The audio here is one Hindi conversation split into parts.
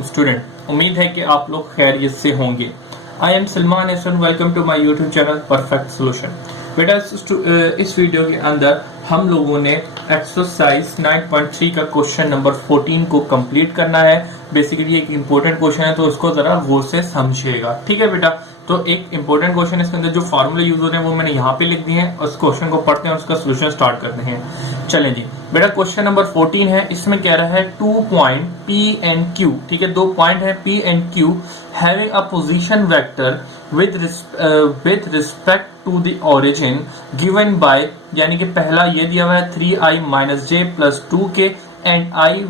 वालेकुम स्टूडेंट, उम्मीद है कि आप लोग खैरियत से होंगे। I am Salman Ehsan, welcome to my YouTube channel perfect solution. बेटा इस वीडियो के अंदर हम लोगों ने एक्सरसाइज 9.3 का क्वेश्चन नंबर 14 को कंप्लीट करना है। बेसिकली एक इंपॉर्टेंट क्वेश्चन है तो उसको जरा गौर से समझिएगा, ठीक है बेटा। तो एक इंपॉर्टेंट क्वेश्चन है, इसके अंदर जो फार्मूले यूज हो रहे हैं वो मैंने यहाँ पे लिख दिए हैं और उस क्वेश्चन को पढ़ते हैं और उसका सोल्यूशन स्टार्ट करते हैं। चलें जी बेटा, क्वेश्चन नंबर 14 है। इसमें कह रहा है 2 पॉइंट P एंड Q, ठीक है, 2 पॉइंट है P and Q having a position vector with respect to the origin given by, यानी कि पहला ये दिया हुआ है 3i minus j plus 2k and i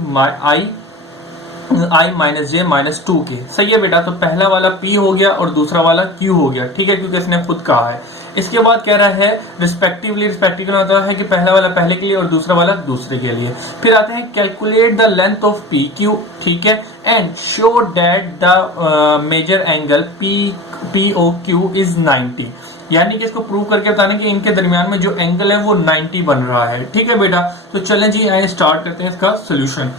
minus j minus 2k। सही है बेटा, तो पहला वाला P हो गया और दूसरा वाला Q हो गया, ठीक है, क्योंकि इसने खुद कहा है। इसके बाद कह रहा है रिस्पेक्टिवली, रिस्पेक्टिवली होता है कि पहला वाला पहले के लिए और दूसरा वाला दूसरे के लिए। फिर आते हैं calculate the length of P Q, ठीक है, and show that the major angle P O Q is 90, यानी कि इसको प्रूव करके बताने कि इनके दरमियान में जो एंगल है वो 90 बन रहा है, ठीक है बेटा। तो चलें जी आइए स्टार्ट करते हैं इसका सोल्यूशन।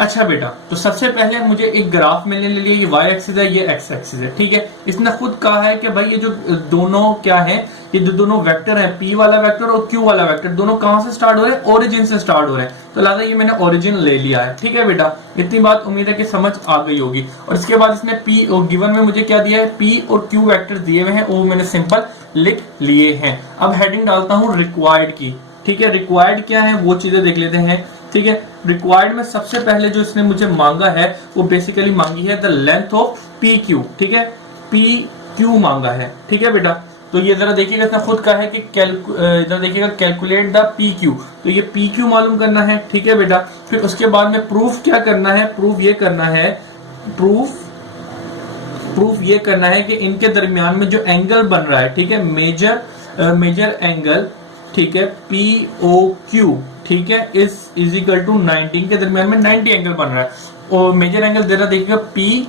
अच्छा बेटा, तो सबसे पहले मुझे एक ग्राफ मिलने ले लिया, ये y एक्सिस है, ये x एक्सिस है, ठीक है। इसने खुद कहा है कि भाई ये जो दोनों क्या है, ये जो दोनों वेक्टर है, p वाला वेक्टर और q वाला वेक्टर, दोनों कहां से स्टार्ट हो रहे हैं? ओरिजिन से स्टार्ट हो रहे हैं। तो लिहाजा ये मैंने ओरिजिन ले लिया है, ठीक है बेटा। इतनी बात उम्मीद है कि समझ आ गई होगी। और इसके बाद इसने p और गिवन में मुझे क्या दिया है, p और q वेक्टर दिए हुए हैं, वो मैंने सिंपल लिख लिए हैं। अब हेडिंग डालता हूं रिक्वायर्ड की, ठीक है। रिक्वायर्ड क्या है वो चीजें देख लेते हैं, ठीक है। रिक्वायर्ड में सबसे पहले जो इसने मुझे मांगा है वो बेसिकली मांगी है the length of P Q, ठीक है, पी क्यू मांगा है, ठीक है बेटा। तो ये जरा देखिएगा, इसने खुद कहा है कि इधर देखिएगा कैलकुलेट द पी क्यू, तो ये पी क्यू मालूम करना है, ठीक है बेटा। फिर उसके बाद में प्रूफ क्या करना है, प्रूफ ये करना है, प्रूफ ये करना है कि इनके दरमियान में जो एंगल बन रहा है, ठीक है, मेजर एंगल, ठीक है, पी ओ क्यू, ठीक है, इज इक्वल टू 90 के दरमियान में 90 एंगल बन रहा है। और मेजर एंगल दे रहा देखिएगा पी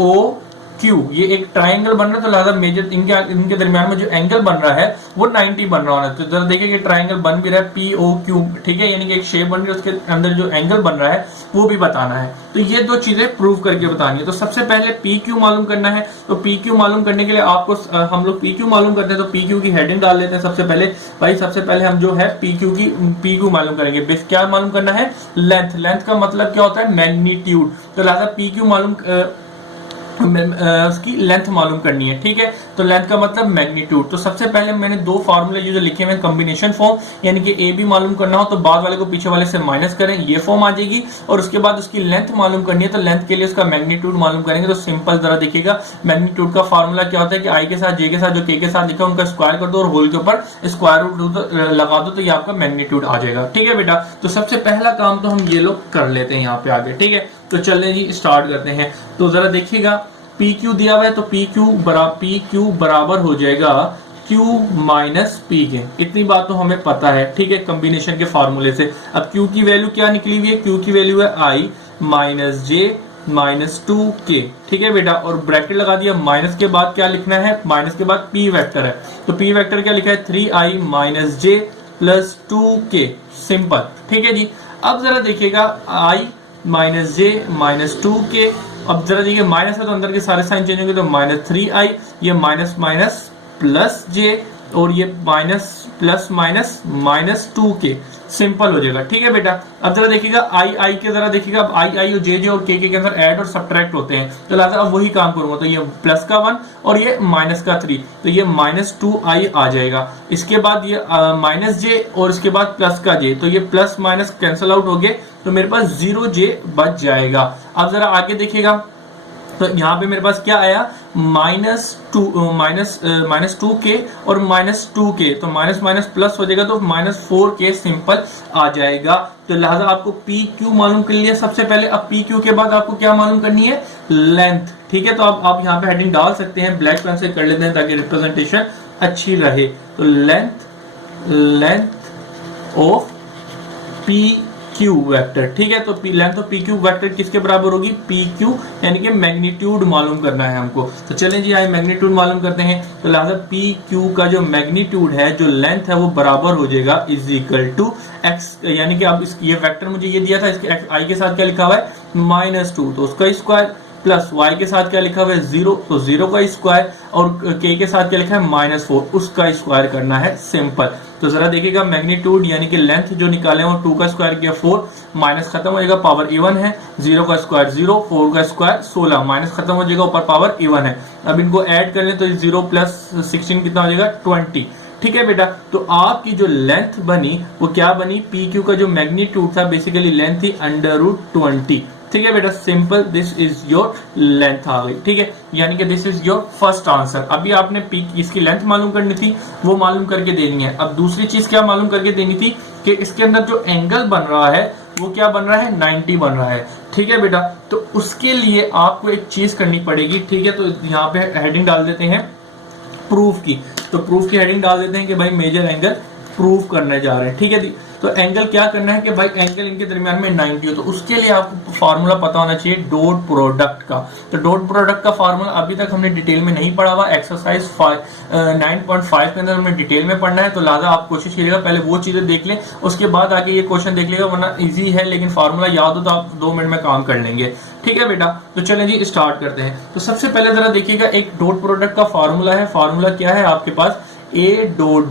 ओ क्यू, ये एक ट्राइंगल बन रहा है, तो लिहाजा मेजर इनके दरमियान में जो एंगल बन रहा है वो 90 बन रहा है। तो जरा देखिए कि ट्राइंगल बन भी रहा है पी ओ क्यू, ठीक है, यानी कि एक शेप बन रही है, उसके अंदर जो एंगल बन रहा है वो भी बताना है। तो ये दो चीजें प्रूव करके बतानी है। तो सबसे पहले पी क्यू मालूम करना है। तो पी क्यू मालूम करने के लिए आपको हम लोग पी क्यू मालूम करते हैं, तो पी क्यू की हेडिंग डाल लेते हैं सबसे पहले। भाई सबसे पहले हम जो है पी क्यू मालूम करेंगे। बेस क्या मालूम करना है? लेंथ। लेंथ का मतलब क्या होता है? मैग्नीट्यूड। तो लिहाजा पी क्यू मालूम उसकी लेंथ मालूम करनी है, ठीक है। तो लेंथ का मतलब मैग्नीट्यूड। तो सबसे पहले मैंने दो फार्मूले जो लिखे हुए कॉम्बिनेशन फॉर्म, यानी कि ए बी मालूम करना हो तो बाद वाले को पीछे वाले से माइनस करें, ये फॉर्म आ जाएगी। और उसके बाद उसकी लेंथ मालूम करनी है, तो लेंथ के लिए उसका मैग्नीट्यूड मालूम करेंगे। तो सिंपल जरा देखिएगा, मैग्नीट्यूड का फार्मूला क्या होता है कि आई के साथ जे के साथ जो के साथ लिखा है उनका स्क्वायर कर दो और होल के ऊपर स्क्वायर रूट लगा दो, तो ये आपका मैग्नीट्यूड आ जाएगा, ठीक है बेटा। तो सबसे पहला काम तो हम ये लोग कर लेते हैं यहाँ पे आगे, ठीक है। तो चलिए जी स्टार्ट करते हैं। तो जरा देखिएगा पी क्यू दिया हुआ है, तो पी क्यू बराबर हो जाएगा Q माइनस पी के। इतनी बात तो हमें पता है, ठीक है, कॉम्बिनेशन के फार्मूले से। अब Q की वैल्यू क्या निकली हुई है? Q की वैल्यू है I minus J minus 2k, ठीक है बेटा। और ब्रैकेट लगा दिया। माइनस के बाद क्या लिखना है? माइनस के बाद P वेक्टर है, तो P वेक्टर क्या लिखा है? 3i माइनस जे प्लस 2k, सिंपल, ठीक है जी। अब जरा देखिएगा I minus J minus 2k। अब जरा देखिए माइनस है तो अंदर के सारे साइन चेंज होंगे, तो माइनस 3i, ये माइनस माइनस प्लस जे, और ये minus plus minus minus 2k, simple हो जाएगा, ठीक है बेटा। अब जरा देखिएगा आई के जरा देखिएगा, अब आई और जे और के अंदर ऐड और सब्ट्रैक्ट होते हैं, तो लिहाजा अब वही काम करूंगा। तो ये प्लस का 1 और ये माइनस का 3, तो ये माइनस 2i आ जाएगा। इसके बाद ये माइनस जे और इसके बाद प्लस का जे, तो ये प्लस माइनस कैंसिल आउट हो गए, तो मेरे पास 0j बच जाएगा। अब जरा आगे देखिएगा, तो यहाँ पे मेरे पास क्या आया? माइनस 2k और माइनस 2k, तो माइनस माइनस प्लस हो जाएगा, तो माइनस 4k सिंपल आ जाएगा। तो लिहाजा आपको पी क्यू मालूम कर लिया सबसे पहले। अब पी क्यू के बाद आपको क्या मालूम करनी है? लेंथ, ठीक है। तो अब आप यहाँ पे हेडिंग डाल सकते हैं, ब्लैक पेन से कर लेते हैं ताकि रिप्रेजेंटेशन अच्छी रहे। तो length of P Q vector, ठीक है। तो length of P Q vector किसके बराबर होगी, पी क्यू, यानी कि मैग्नीट्यूड मालूम करना है हमको। तो चलें जी आइए मैग्नीट्यूड मालूम करते हैं। तो लिहाजा पी क्यू का जो मैग्नीट्यूड है, जो लेंथ है, वो बराबर हो जाएगा इज इक्वल टू एक्स, यानी कि अब ये वेक्टर मुझे ये दिया था, इसके आई के साथ क्या लिखा हुआ है -2, तो उसका स्क्वायर, प्लस y के साथ क्या लिखा हुआ है 0, तो 0 का स्क्वायर, और k के साथ क्या लिखा है -4, उसका स्क्वायर करना है, सिंपल। तो जरा देखिएगा मैग्नीट्यूड यानी कि लेंथ जो निकाले वो 2 का स्क्वायर किया 4, माइनस खत्म हो जाएगा, पावर इवन है, 0 का स्क्वायर 0, 4 का स्क्वायर 16, माइनस खत्म हो जाएगा, ऊपर पावर इवन है। अब इनको ऐड कर लें तो 0 प्लस 16 कितना हो जाएगा 20, ठीक है बेटा। तो आपकी जो लेंथ बनी वो क्या बनी, पी क्यू का जो मैग्नीट्यूड था बेसिकली लेंथ थी √20, ठीक है बेटा, simple, this is your length आ गई, ठीक है, यानी कि this is your first answer. अभी आपने पी इसकी लेंथ मालूम करनी थी, वो मालूम करके देनी है। अब दूसरी चीज क्या मालूम करके देनी थी कि इसके अंदर जो एंगल बन रहा है वो क्या बन रहा है, 90 बन रहा है, ठीक है बेटा। तो उसके लिए आपको एक चीज करनी पड़ेगी, ठीक है। तो यहाँ पे हेडिंग डाल देते हैं प्रूफ की, तो प्रूफ की हेडिंग डाल देते हैं कि भाई मेजर एंगल प्रूफ करने जा रहे हैं, ठीक है। तो एंगल क्या करना है कि भाई एंगल इनके दरमियान में 90 हो, तो उसके लिए आपको फार्मूला पता होना चाहिए डॉट प्रोडक्ट का। तो डॉट प्रोडक्ट का फार्मूला अभी तक हमने डिटेल में नहीं पढ़ा हुआ, एक्सरसाइज 9.5 के अंदर हमने डिटेल में पढ़ना है। तो लिहाजा आप कोशिश कीजिएगा पहले वो चीजें देख लें, उसके बाद आके ये क्वेश्चन देख लेगा, वरना इजी है लेकिन फार्मूला याद हो तो आप 2 मिनट में काम कर लेंगे, ठीक है बेटा। तो चलें जी स्टार्ट करते हैं। तो सबसे पहले जरा देखिएगा एक डॉट प्रोडक्ट का फार्मूला है। फार्मूला क्या है आपके पास, A डॉट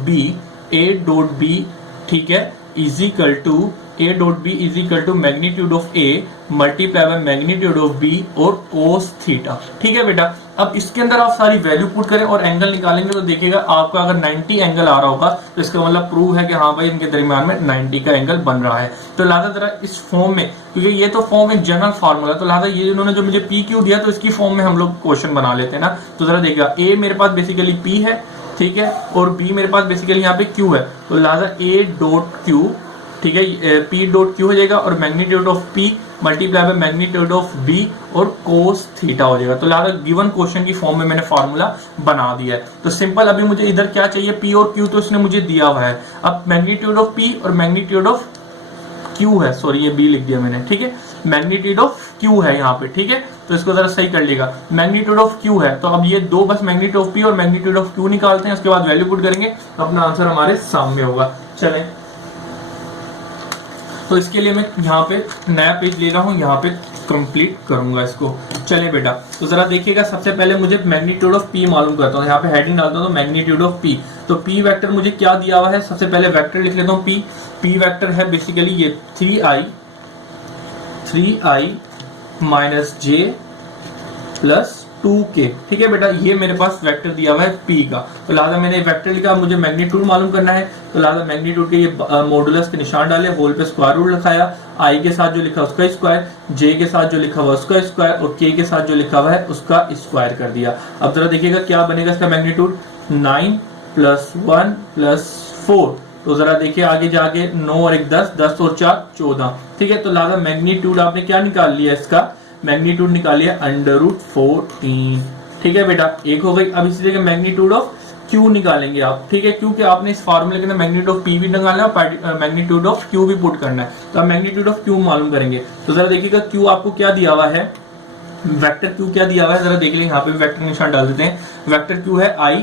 बी, ठीक है, is equal to A dot B is equal to magnitude of A multiply by magnitude of B और कोस थीटा, ठीक है बेटा। अब इसके अंदर आप सारी वैल्यू पुट करें और एंगल निकालेंगे तो देखिएगा आपका अगर 90 एंगल आ रहा होगा तो इसका मतलब प्रूव है कि हाँ भाई इनके दरमियान में 90 का एंगल बन रहा है। तो लिहाजा जरा इस फॉर्म में, क्योंकि ये तो फॉर्म एक जनरल फार्मूला, तो लिहाजा ये इन्होंने जो मुझे पी क्यू दिया तो इसकी फॉर्म में हम लोग क्वेश्चन बना लेते हैं ना। तो जरा देखिएगा A मेरे पास बेसिकली P है, ठीक है, और B मेरे पास बेसिकली यहाँ पे Q है, तो लिहाजा A डॉट Q, ठीक है, P डॉट Q हो जाएगा और magnitude of P multiply by magnitude of B और कोस थीटा हो जाएगा। तो लिहाजा गिवन क्वेश्चन की फॉर्म में मैंने फार्मूला बना दिया है। तो सिंपल, अभी मुझे इधर क्या चाहिए, P और Q तो इसने मुझे दिया हुआ है। अब मैग्नीट्यूड ऑफ P और मैग्नीट्यूड ऑफ Q है, सॉरी ये B लिख दिया मैंने, ठीक है, मैग्नीट्यूड ऑफ Q है यहाँ पे, ठीक है। तो इसको जरा सही कर लेगा, मैग्नीट्यूड ऑफ Q है, तो अब ये दो बस मैग्नीट्यूड ऑफ P और मैग्नीट्यूड ऑफ Q निकालते हैं, उसके बाद वैल्यू पुट करेंगे तो अपना आंसर हमारे सामने होगा। चलें, तो इसके लिए मैं यहाँ पे नया पेज ले रहा हूँ, यहाँ पे कंप्लीट करूंगा इसको। चले बेटा, तो जरा देखिएगा, सबसे पहले मुझे मैग्नीट्यूड ऑफ P मालूम करता हूँ, यहाँ पे हेडिंग डालता हूँ मैग्नीट्यूड ऑफ P। तो P वेक्टर मुझे क्या दिया हुआ है, सबसे पहले वेक्टर लिख लेता हूँ। P वेक्टर है बेसिकली ये 3i minus j plus 2k, ठीक है बेटा, ये मेरे पास वेक्टर दिया हुआ है P का। तो लिहाजा मैंने वेक्टर लिखा, मुझे मैग्नीट्यूड मालूम करना है, तो लिहाजा मैग्नीट्यूड के ये मॉडुलस के निशान डाले, होल पे स्क्वायर रूट लिखाया, I के साथ जो लिखा उसका स्क्वायर, J के साथ जो लिखा हुआ उसका स्क्वायर और K के साथ जो लिखा हुआ है उसका स्क्वायर कर दिया। अब जरा देखिएगा क्या बनेगा इसका मैग्नीट्यूड, 9 + 1 + 4, तो जरा देखिए आगे जाके 9 और 1 10, 10 और 4 14, ठीक है। तो लिहाजा मैग्नीट्यूड आपने क्या निकाल लिया, इसका मैग्नीट्यूड निकालिए √14, ठीक है बेटा, एक हो गई। अब इसी जगह मैग्नीट्यूड ऑफ Q निकालेंगे आप, ठीक है, क्योंकि आपने इस फार्मूले के अंदर मैग्नीट्यूड ऑफ P भी निकालना है और मैग्नीट्यूड ऑफ Q भी पुट करना है। तो आप मैग्नीट्यूड ऑफ Q मालूम करेंगे। तो जरा देखिएगा Q आपको क्या दिया हुआ है, वेक्टर Q क्या दिया हुआ है, जरा देख लें, यहाँ पे वेक्टर निशान डाल देते हैं। वेक्टर Q है I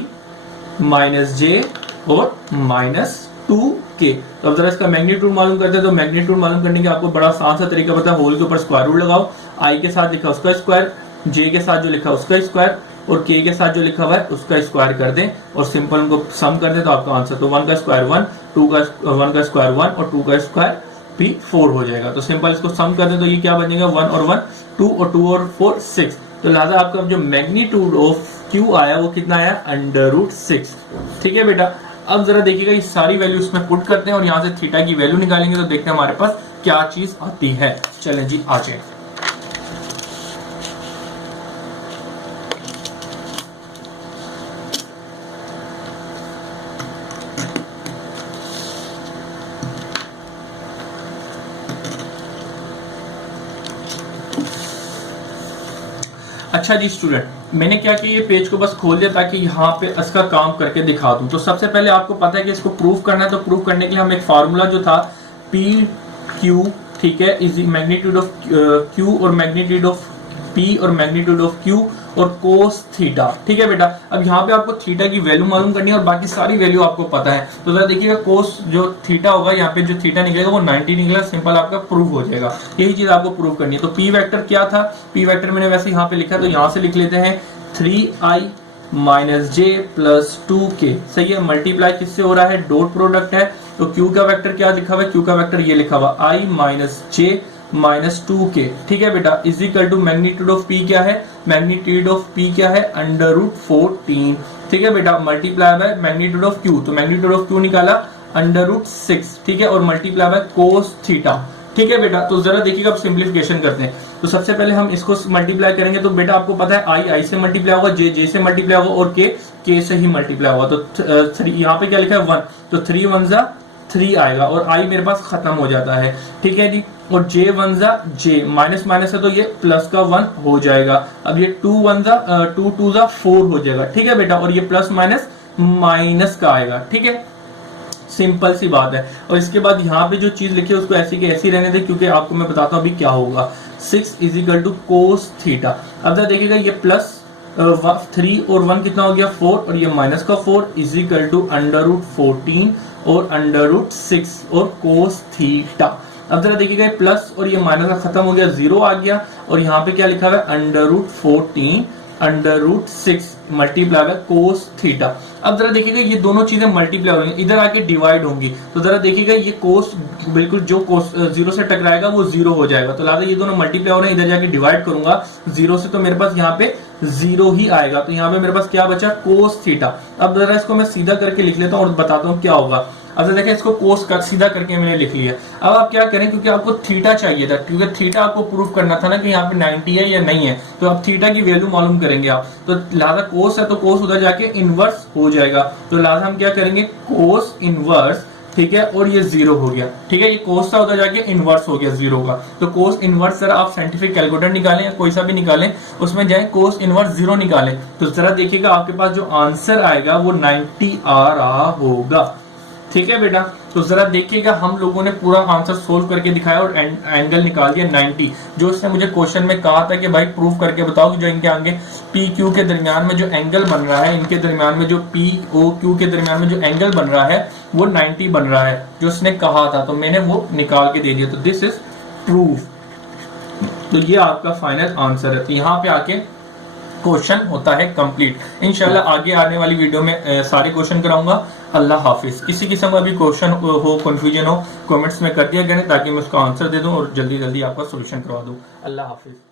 माइनस J और -2k। तो अब जरा इसका मैग्नीट्यूड मालूम करते हैं। तो मैग्नीट्यूड मालूम करने का आपको बड़ा आसान सा तरीका पता है, होल के ऊपर स्क्वायर रूट लगाओ, I के साथ लिखा उसका स्क्वायर, J के साथ जो लिखा उसका स्क्वायर और K के साथ जो लिखा हुआ है उसका स्क्वायर कर दें और सिंपल उनको सम कर दें तो आपका आंसर, तो 1 का स्क्वायर 1, 1 का स्क्वायर 1 और 2 का स्क्वायर भी 4 हो जाएगा। तो सिंपल इसको सम कर दें तो ये क्या बनेगा, 1 और 1 2 और 2 और 4 6। तो लिहाजा आपका जो मैग्नीट्यूड ऑफ Q आया वो कितना आया, √6, ठीक है बेटा। अब जरा देखिएगा ये सारी वैल्यू इसमें पुट करते हैं और यहाँ से थीटा की वैल्यू निकालेंगे तो देखते हैं हमारे पास क्या चीज आती है। चलें जी आ जाए। अच्छा जी स्टूडेंट, मैंने क्या किया, ये पेज को बस खोल दिया ताकि यहाँ पे इसका काम करके दिखा दूं। तो सबसे पहले आपको पता है कि इसको प्रूफ करना है, तो प्रूफ करने के लिए हम एक फार्मूला जो था P Q ठीक है, इज मैग्नीट्यूड ऑफ क्यू और मैग्नीट्यूड ऑफ पी और मैग्नीट्यूड ऑफ क्यू और कोस थीटा। ठीक है बेटा, अब यहाँ पे आपको थीटा की वैल्यू मालूम करनी है और बाकी सारी वैल्यू आपको पता है। तो जरा देखिएगा कोस जो थीटा होगा, यहाँ पे जो थीटा निकलेगा वो 90 निकला, सिंपल आपका प्रूव हो जाएगा। यही चीज आपको प्रूव करनी है। तो पी वेक्टर क्या था, पी वेक्टर मैंने वैसे यहाँ पे लिखा, तो यहाँ से लिख लेते हैं 3i माइनस जे प्लस 2k। सही है, मल्टीप्लाई किससे हो रहा है, डॉट प्रोडक्ट है। तो क्यू का वेक्टर क्या लिखा हुआ है, क्यू का वेक्टर ये लिखा हुआ i minus J minus 2k। ठीक है बेटा, is equal to magnitude of P क्या है, मैग्नीट्यूड ऑफ पी क्या है, अंडर रूट 14। ठीक है बेटा, multiply by magnitude of Q, तो मैग्नीट्यूड ऑफ क्यू निकाला अंडर रूट 6। ठीक है, और मल्टीप्लाई बाय कोस थीटा। ठीक है बेटा, तो जरा देखिएगा, अब सिंप्लीफिकेशन करते हैं। तो सबसे पहले हम इसको मल्टीप्लाई करेंगे, तो बेटा आपको पता है आई से मल्टीप्लाई होगा, जे से मल्टीप्लाई होगा और के से ही मल्टीप्लाई होगा। तो 3 यहाँ पे क्या लिखा है 1, तो 3 1 जा 3 आएगा और आई मेरे पास खत्म हो जाता है। ठीक है जी, और जे 1 जा जे, माइनस माइनस है तो ये प्लस का 1 हो जाएगा। अब ये 2 1 जा 2 2 जा 4 हो जाएगा। ठीक है बेटा, और ये प्लस माइनस माइनस का आएगा। ठीक है, सिंपल सी बात है। और इसके बाद यहाँ पे जो चीज लिखी है उसको ऐसी की ऐसी रहने दे, क्योंकि आपको मैं बताता हूँ अभी क्या होगा। 6 is equal to cos theta. अब जरा देखिएगा, ये प्लस 3 और 1 कितना हो गया 4, और ये माइनस का 4 is equal to under root 14 और अंडर रूट 6 और कोस थीटा। अब जरा देखिएगा, प्लस और ये माइनस का खत्म हो गया, 0 आ गया, और यहाँ पे क्या लिखा हुआ है under root 14 under root 6 multiply by cos theta. अब जरा देखिएगा, ये दोनों चीजें मल्टीप्लाई हो रही हैं, इधर आके डिवाइड होंगी। तो जरा देखिएगा, ये कोस बिल्कुल जो कोस 0 से टकराएगा वो 0 हो जाएगा। तो लिहाजा ये दोनों मल्टीप्लाई हो रहे हैं, इधर जाके डिवाइड करूंगा 0 से, तो मेरे पास यहाँ पे 0 ही आएगा। तो यहाँ पे मेरे पास क्या बचा, कोस थीटा। अब जरा इसको मैं सीधा करके लिख लेता हूँ और बताता हूँ क्या होगा। अब देखिए, इसको कोस कर सीधा करके मैंने लिख लिया। अब आप क्या करें, क्योंकि आपको थीटा चाहिए था, क्योंकि थीटा आपको प्रूफ करना था ना कि यहाँ पे 90 है या नहीं है, तो आप थीटा की वैल्यू मालूम करेंगे आप। तो लिहाजा कोस है तो कोस उधर जाके इनवर्स हो जाएगा। तो लिहाजा हम क्या करेंगे, कोस इनवर्स। ठीक है, और ये 0 हो गया। ठीक है, ये कोस था, उधर जाके इनवर्स हो गया 0 का। तो कोस इनवर्स जरा आप साइंटिफिक कैलकुलेटर निकालें या कोई सा भी निकालें, उसमें जाए कोस इनवर्स 0 निकालें, तो जरा देखिएगा आपके पास जो आंसर आएगा वो 90 आ रहा होगा। ठीक है बेटा, तो जरा देखिएगा, हम लोगों ने पूरा आंसर सोल्व करके दिखाया और एंगल निकाल दिया 90। जो उसने मुझे क्वेश्चन में कहा था कि भाई प्रूफ करके बताओ कि जो इनके आगे पी क्यू के दरमियान में जो एंगल बन रहा है, इनके दरमियान में जो पी ओ क्यू के दरमियान में जो एंगल बन रहा है वो 90 बन रहा है, जो उसने कहा था। तो मैंने वो निकाल के दे दिया, तो दिस इज प्रूफ। तो ये आपका फाइनल आंसर है। तो यहाँ पे आके क्वेश्चन होता है कंप्लीट। इंशाल्लाह आगे आने वाली वीडियो में सारे क्वेश्चन कराऊंगा। अल्लाह हाफिज। किसी किस्म का भी क्वेश्चन हो, कंफ्यूजन हो, कमेंट्स में कर दिया करें ताकि मैं उसका आंसर दे दूं और जल्दी जल्दी आपका सोल्यूशन करवा दूं। अल्लाह हाफिज।